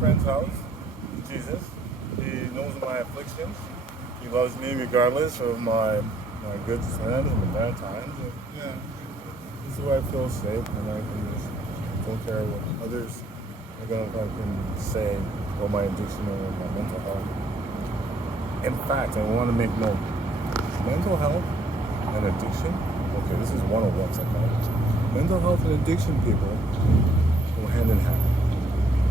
friend's house, Jesus. He knows my afflictions. He loves me regardless of my good times and the bad times. And, yeah, this is where I feel safe and I can just don't care what others are going to fucking say about my addiction or my mental health. In fact, I want to make note, mental health and addiction, okay, this is 101 psychology. Mental health and addiction, people, go hand in hand.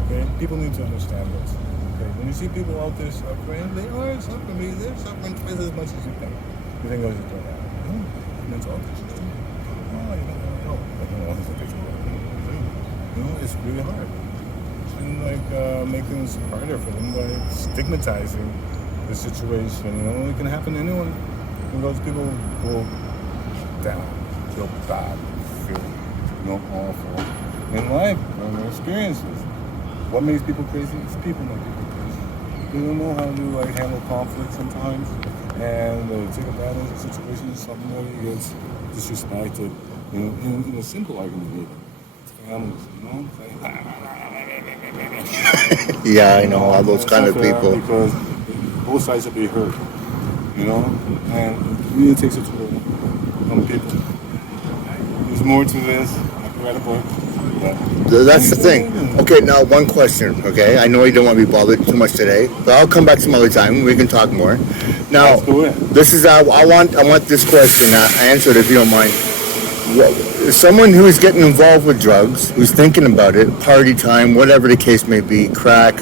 Okay? People need to understand this. Okay? When you see people out there suffering, they are suffering. They're suffering twice as much as you think. You think, oh, you don't have mental health issues too. Oh, you don't want help. But it's addiction. It's really hard. Shouldn't make things harder for them by stigmatizing the situation. It can happen to anyone. And those people go down, feel bad, feel awful in life and their experiences. What makes people crazy? It's people make people crazy. They don't know how to handle conflict sometimes, and they take advantage of situations. Somebody gets disrespected. In a simple argument, even families. Yeah, I know all those kind of people. Because both sides will be hurt. And it really takes a toll on people. There's more to this. I can write a book. That's the thing. Okay, now one question. Okay, I know you don't want to be bothered too much today, but I'll come back some other time. We can talk more. Now, this is I want this question answered if you don't mind. Someone who is getting involved with drugs, who's thinking about it, party time, whatever the case may be, crack,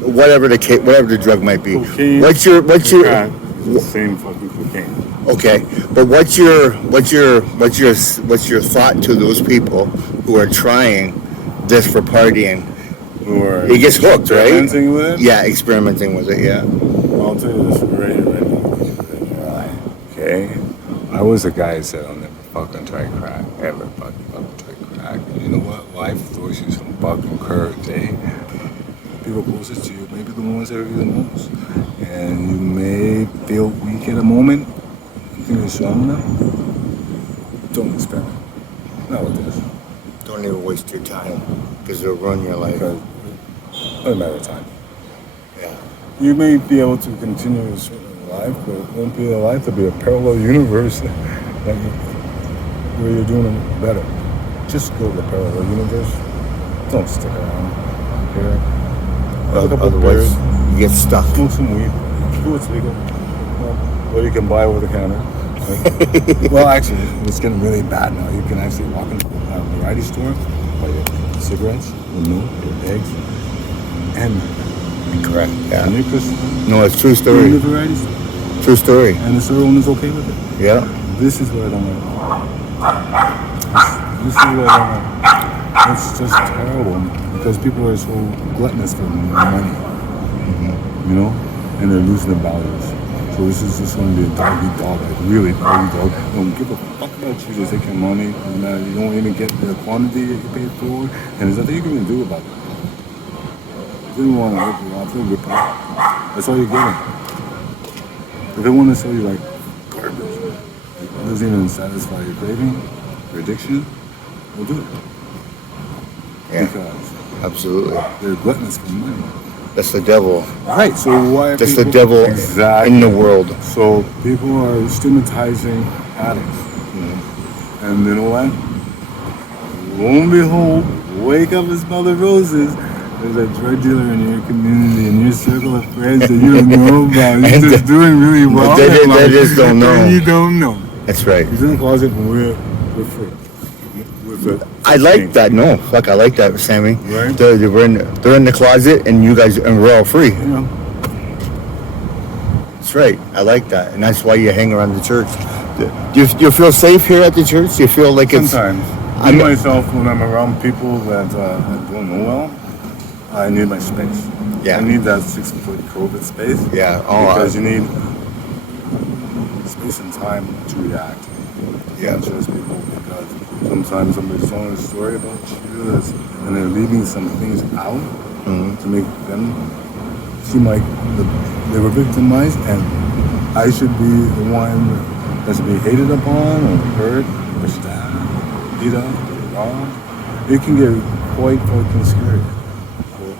whatever the drug might be. Cocaine, what's your the same fucking cocaine. Okay, but what's your thought to those people who are trying this for partying? Or he gets hooked, right? Experimenting with it? Yeah, experimenting with it. Yeah. I'll tell you this right now. Okay, I was a guy who said I'll never fucking try crack, ever fucking try crack. You know what? Life throws you some fucking curves, eh? People closest to you, maybe the ones that hurt you the most, and you may feel weak at a moment. You think you're strong enough? Don't experiment. Not with this. Don't even waste your time, because it'll ruin your life. Not a matter of time. Yeah. You may be able to continue a certain life, but it won't be a life. It'll be a parallel universe where you're doing it better. Just go to the parallel universe. Don't stick around here. Otherwise, you get stuck. Smoke some weed. Do what's legal. What you can buy over the counter. Right? Well, actually, it's getting really bad now. You can actually walk into a variety store, buy your cigarettes, your milk, your eggs, and correct. Yeah. And no, it's true story. In the variety store. True story. And the store owner's okay with it. Yeah. This is what I don't like. This is what I don't like. It's just terrible because people are so gluttonous for money, and they're losing their values. So this is just going to be a dog eat dog, really dog eat dog. Don't give a fuck about you. Just take your money, and you don't even get the quantity that you paid for, and there's nothing you can even do about it. If they want to rip you off, they'll rip you off. That's all you're getting. If they want to sell you like garbage, it doesn't even satisfy your craving, your addiction, they'll do it. Yeah. Because absolutely. They're gluttonous for money. That's the devil. Right, so why are That's people... the devil in the world. So people are stigmatizing addicts. And you know what? Lo and behold, wake up and smell the roses. There's a drug dealer in your community, in your circle of friends that you don't know about. He's just doing really well. They just don't know. You don't know. That's right. He's in the closet and we're free. I like that. No, fuck, I like that, Sammy. Right? They're in the closet, and we're all free. Yeah. That's right. I like that, and that's why you hang around the church. Do you feel safe here at the church? Do you feel like it's... Sometimes. I myself, when I'm around people that don't know well, I need my space. Yeah. I need that 6-foot COVID space. Yeah. Because you need space and time to react. Yeah. Not just people, because sometimes somebody's telling a story about you and they're leaving some things out to make them seem like they were victimized, and I should be the one that should be hated upon or hurt or stabbed, beat up, wrong. It can get quite fucking scary.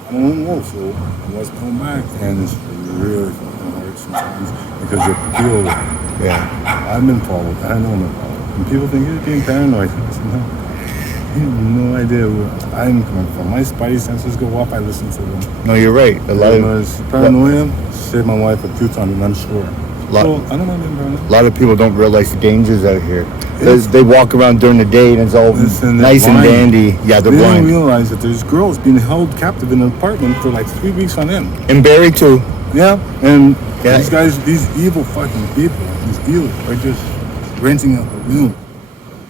I don't know. So I was coming back, and it's really fucking hard sometimes because you feel it. Yeah. I've been followed. I know I'm been followed. And people think you're being paranoid. I said, no. You have no idea where I'm coming from. My spidey senses go off. I listen to them. No, you're right. A lot of paranoia saved my wife a few times, and I'm sure. So I don't mind being paranoid. A lot of people don't realize the dangers out here. They walk around during the day and it's all nice and dandy. Yeah, they're blind. They don't realize that there's girls being held captive in an apartment for like 3 weeks on end. And Barry too. Yeah, and these guys, these evil fucking people, these dealers are just renting out a room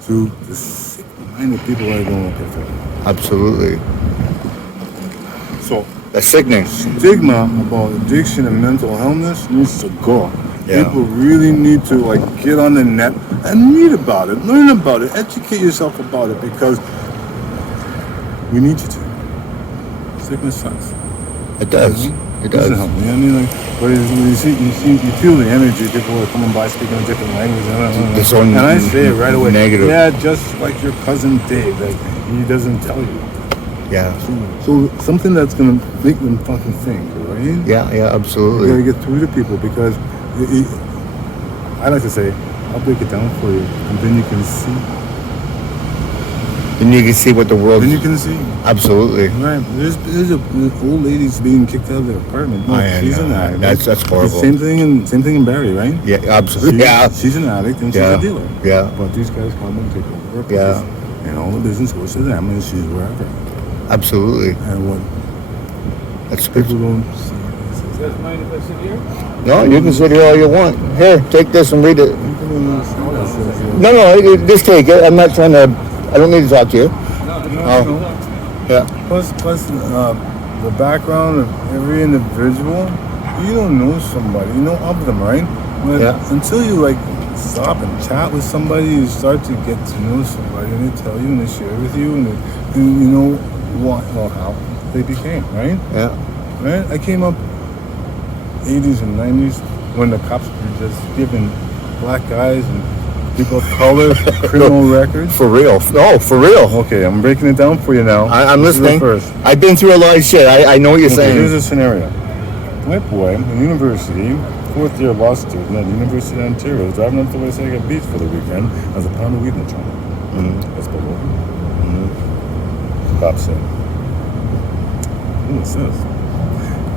to the sick-minded people that are going up there. Absolutely. So that's sickening. Stigma about addiction and mental illness needs to go. Yeah. People really need to get on the net and read about it, learn about it, educate yourself about it, because we need you to. Sickness sucks. It does. It does. Doesn't help me. I mean, but you feel the energy. People are coming by speaking a different language, and I say it right away. Negative. Yeah, just like your cousin Dave, that he doesn't tell you. Yeah. So something that's gonna make them fucking think, right? Yeah, absolutely. You gotta get through to people, because I like to say, I'll break it down for you, and then you can see. Then you can see what the world. Then you can see. Absolutely. Right. There's old ladies being kicked out of their apartment. She's an addict. That's horrible. Same thing in Barrie, right? Yeah, absolutely. She's an addict and she's a dealer. Yeah. But these guys come and take over her place. Yeah. And all the business goes to them, and she's wherever. Absolutely. And what? That's people don't see. You guys mind if I sit here? No, you can sit here all you want. Here, take this and read it. No, just take it. I'm not trying to. I don't need to talk to you. No. Yeah. Plus, the background of every individual, you don't know somebody, you know of them, right? But until you stop and chat with somebody, you start to get to know somebody, and they tell you and they share with you, and you know what or how they became, right? Yeah. Right? I came up 80s and 90s when the cops were just giving black guys and people of color criminal records. For real. No, for real. Okay, I'm breaking it down for you now. I'm listening. I've been through a lot of shit. I know what you're saying. Here's a scenario. White boy in university, 4th year law student at the University of Ontario, driving up to Wasaga Beach for the weekend, has a pound of weed in the trunk. That's pulled over. Cop said, what's this?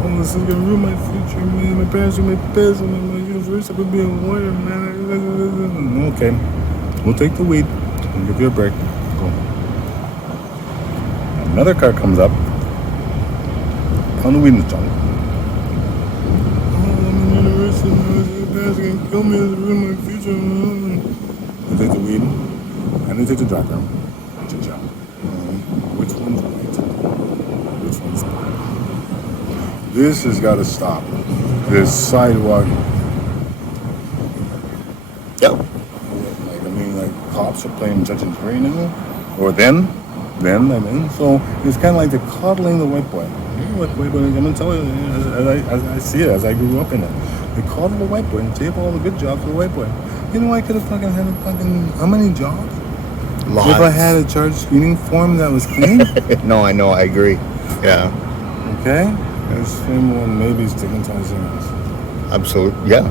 Oh, this is gonna ruin my future, man. My parents are my best, and my university, I could be a lawyer, man. Okay, we'll take the weed. We'll give you a break. Go. Another car comes up. Pound of weed in the trunk. Oh, I'm in university, my parents are gonna kill me, it's gonna ruin my future. They take the weed, and they take the driver. Cha-cha. Which one's right? Which one's black? This has got to stop. This sidewalk. Yep. Cops are playing judge and jury now, or then. So it's kind of like they're coddling the white boy. White boy, but I'm gonna tell you, as I see it, as I grew up in it, they coddle the white boy and take all the good jobs for the white boy. You know, I could have fucking had how many jobs? Lots. If I had a charge screening form that was clean. No, I know, I agree. Yeah. Okay. There's same one, maybe stigmatizing us. Absolutely, yeah.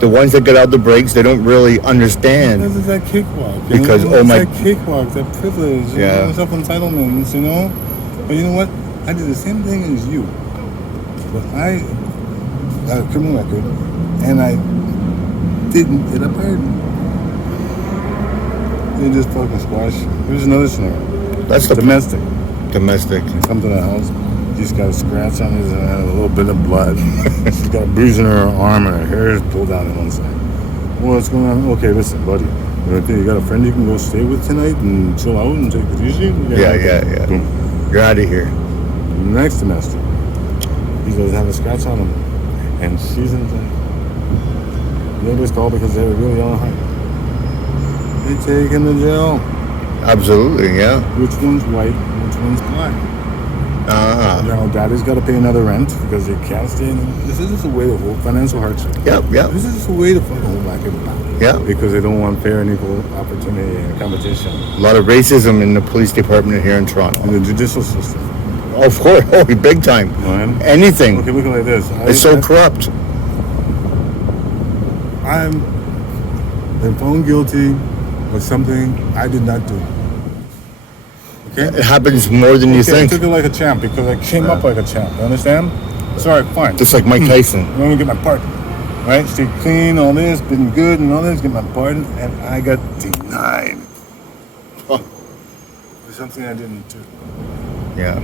The ones that get out the breaks, they don't really understand. This is that cakewalk. Because, that cakewalk, that privilege, self-entitlements, But you know what? I did the same thing as you. But I got a criminal record, and I didn't get a pardon. They just fucking squash. Here's another scenario. That's the domestic. Domestic. Come to the house. She's got a scratch on his and a little bit of blood. She's got a bruise in her arm and her hair is pulled down on one side. What's going on? Okay, listen, buddy. You got a friend you can go stay with tonight and chill out and take it easy? Yeah. Boom. You're out of here. Next semester, he does have a scratch on him, and she's in the neighbors call because they're really on high. They take him to jail. Absolutely, yeah. Which one's white? Which one's black? Now, daddy's got to pay another rent because he can't stay in. This is just a way to hold financial hardship. Yep. This is just a way to fucking hold black people back. Yeah. Because they don't want fair and equal opportunity and competition. A lot of racism in the police department here in Toronto. In the judicial system. Of course. Oh, big time. Man. Anything. Okay, look at it like this. It's so corrupt. I'm been found guilty of something I did not do. Okay? It happens more than you I think. took it like a champ because I came up like a champ. You understand? Sorry, fine. Just like Mike Tyson. I'm gonna get my pardon. Right? Stay clean, all this, been good and all this, get my pardon, and I got denied. Huh. For something I didn't do. Yeah.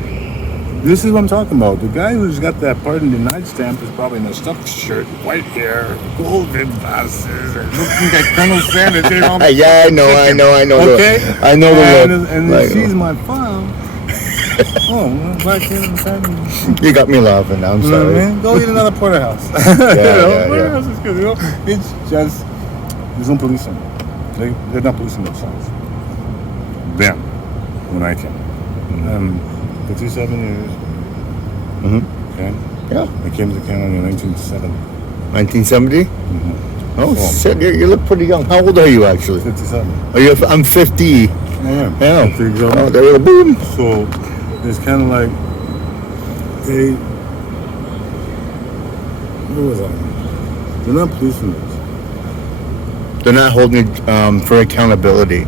This is what I'm talking about. The guy who's got that pardon denied stamp is probably in a stuffed shirt, white hair, golden glasses, and looking like Colonel Sanders. You know, Yeah, I know. Okay? I know the and, look. and Like, he sees my file. Oh, black kid inside me. you got me laughing now. I'm You know what I sorry. mean? Go get another porterhouse. Porterhouse is good. You know, it's just there's no policing. They're not policing themselves. Then, when I came, 57 years. Okay. Yeah. I came to Canada in 1970. 1970? Oh, shit. You look pretty young. How old are you, actually? 57. Are you? I'm 50. Oh, yeah. Yeah. 57. Oh, there you go. Boom. So it's kind of like they. What was that? They're not policing this. They're not holding it for accountability.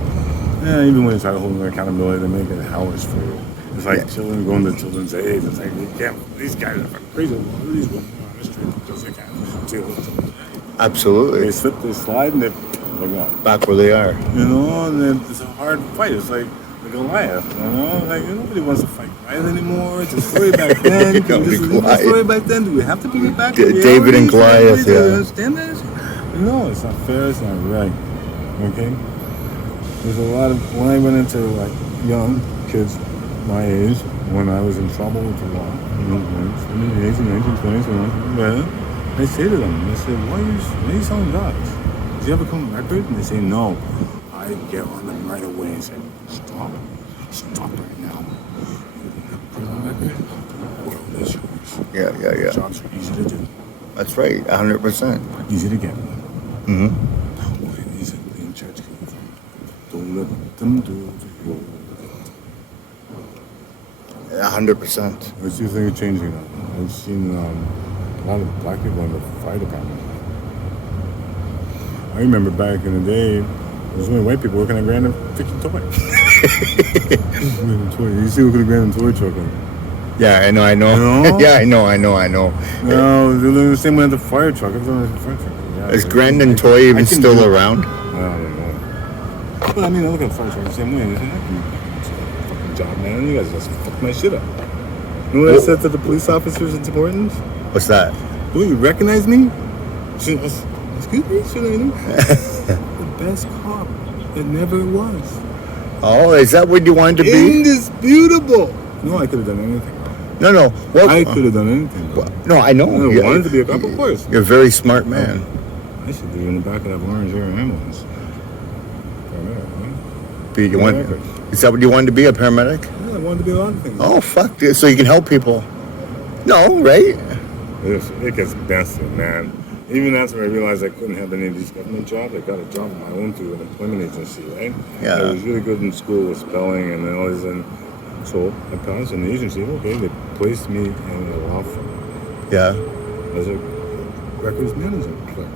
Yeah, even when you try to hold them accountability, they make it hours for you. It's like children going to children's aid. It's like, you can't, these guys are fucking crazy. What are these women on the street because they can't deal with children's aid? Absolutely. They slip, they slide, and they're gone. Back where they are. You know, and then it's a hard fight. It's like Goliath, you know? Like, nobody wants to fight Goliath anymore. It's a story back then. You know, This is a Goliath. story back then. Do we have to bring it back? David and Goliath, Do you yeah. understand this? No, it's not fair. It's not right. Okay? There's a lot of, when I went into like young kids my age, when I was in trouble with the law, 18, 19, 20, 21, well, I say to them, I said, why are you selling drugs? Do you have a criminal record? And they say, no. I get on them right away and say, stop right now. You don't have a criminal record? World is yours. Yeah. Jobs are easy to do, That's right. 100%. easy to get. Mm-hmm. Why is it in church? Don't let them do it to you. 100%. I see things changing now. I've seen a lot of black people in the fire department. I remember back in the day, there was only white people working at Grand and fixing toy. You see what the Grand and toy truck on. Yeah, I know. You know? Yeah, I know. No, they're doing the same way at the fire truck. I'm doing the fire truck. Yeah, Is like, Grand and Toy I even can still do it. around? I don't know. But I mean, I look at the fire truck the same way. I can fucking job, man. You guys just fucked my shit up. You know what I said to the police officers in Timortons? What's that? Don't you recognize me? Excuse me, should I know? The best cop that never was. Oh, is that what you wanted to be? Indisputable. No, I could have done anything. No. Well, I could have done anything. no, I know. I wanted to be a cop, of course. You're a very smart man. I should be in the back of that orange air ambulance. You want, is that what you wanted to be, a paramedic? Yeah, I wanted to be a lot of things. Oh, fuck. So you can help people. No, right? It gets messy, man. Even after I realized I couldn't have any of these government jobs, I got a job of my own through an employment agency, right? Yeah. I was really good in school with spelling and all this, and so I passed in the agency. Okay, they placed me in a law firm Yeah. as a records management clerk.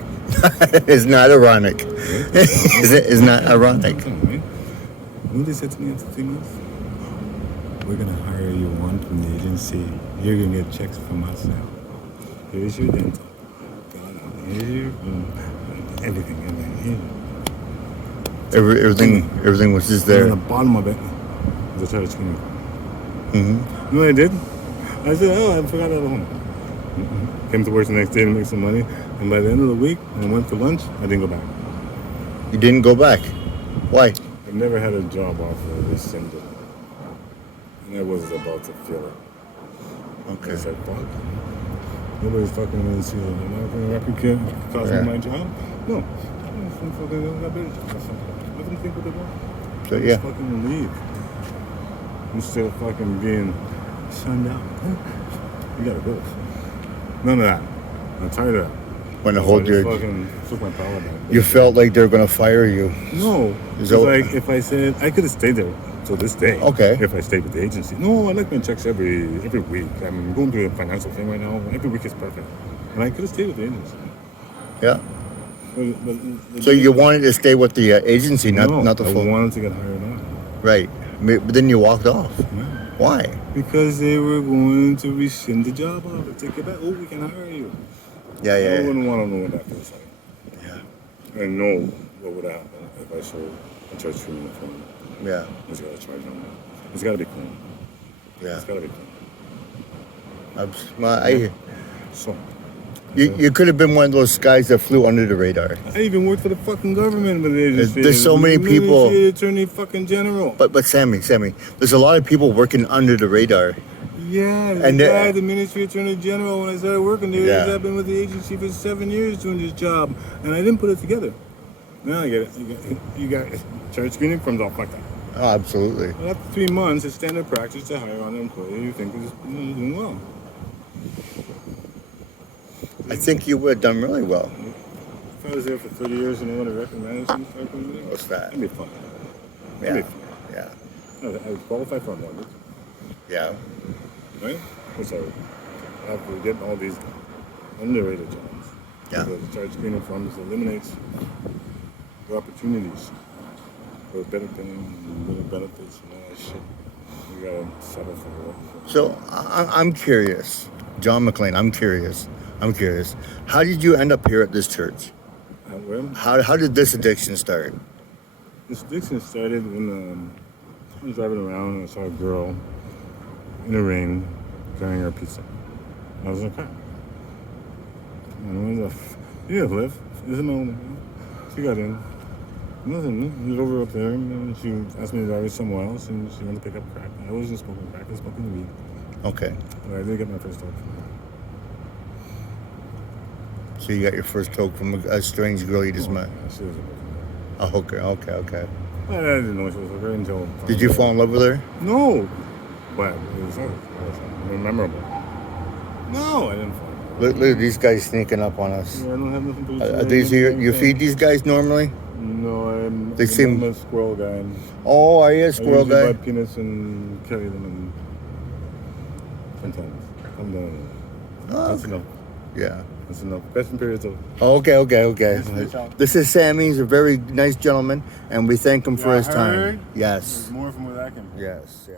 It's not ironic. It's not ironic. Right? You know what they said to me after 3 months? We're gonna hire you one from the agency. You're gonna get checks from us now. Here's your dental. Here's your everything. Everything was just And there. on the bottom of it, the charge came. Mm-hmm. You know what I did? I said, oh, I forgot it at home. Came to work the next day to make some money, and by the end of the week, when I went for lunch, I didn't go back. You didn't go back. Why? I've never had a job offer rescinded, and I was about to feel it. Okay. I said, fuck. Nobody's fucking going to see an American record kid causing my job? No. Some fucking got better jobs. Let them think what they want. So yeah. Just fucking leave. Instead of fucking being shunned out. You gotta go. None of that. I'm tired of that. Want to So hold I your? just fucking took my power back. You felt like they're gonna fire you. No. Is It's that- like if I said I could have stayed there. to this day. Okay. If I stay with the agency. No, I like my checks every week. I'm going through a financial thing right now. Every week is perfect. And I could have stayed with the agency. Yeah. But So you wanted to stay with the agency, not the I full. wanted to get hired on. Right. But then you walked off. Yeah. Why? Because they were going to rescind the job offer. Take it back. Oh, we can hire you. Yeah, I yeah. wouldn't want to know what that feels like. Yeah. I know what would happen if I showed a church uniform. Yeah. It's got to charge them. It's got to be clean. Yeah. It's got to be clean. So, You could have been one of those guys that flew under the radar. I even worked for the fucking government, but they just There's so many people. Attorney fucking general. But Sammy, there's a lot of people working under the radar. Yeah, And the guy, the Ministry Attorney General, when I started working there, Yeah. I've been with the agency for 7 years doing this job, and I didn't put it together. Now I get it. You got church uniforms all fucked up. Oh, absolutely. Well, after 3 months, it's standard practice to hire on an employee you think is doing well. I think you would have done really well. If I was there for 30 years and I want to recommend management, What's that? that'd be fun. Yeah. That'd be fun. Yeah. No, I would qualify for a mortgage, Yeah. right? Which I would have to get all these underrated jobs. Yeah. Because the charge screening firms eliminates the opportunities for better paying and better benefits and all that shit. You gotta settle for it. So I'm curious, John McLean. I'm curious. How did you end up here at this church? Where? How did this addiction start? This addiction started when I was driving around and I saw a girl in the rain carrying her pizza. I was like, "Huh." And I was like, "Yeah, Liv, this is my own." She got in. Nothing. It was over up there, and she asked me to drive her somewhere else, and she wanted to pick up crack. I wasn't smoking crack, I was smoking weed. Okay. But I did get my first talk. So you got your first toke from a strange girl you just met. Yeah, she was A hooker. Okay. I didn't know she was a hooker until. Did you fall in love with her? No. But it was memorable. No, I didn't fall. Look at these guys sneaking up on us. Yeah, I don't have nothing to do. Are these you feed these guys normally? No, They seem- I'm a squirrel guy. Oh, are you a squirrel I usually guy? buy peanuts and carry them and sometimes. I'm done. Oh, That's enough. yeah. That's enough. Question period's over. Okay. This is Sammy. He's a very nice gentleman, and we thank him for Yeah, his I time. heard Yes. There's more from where that came from. Yes.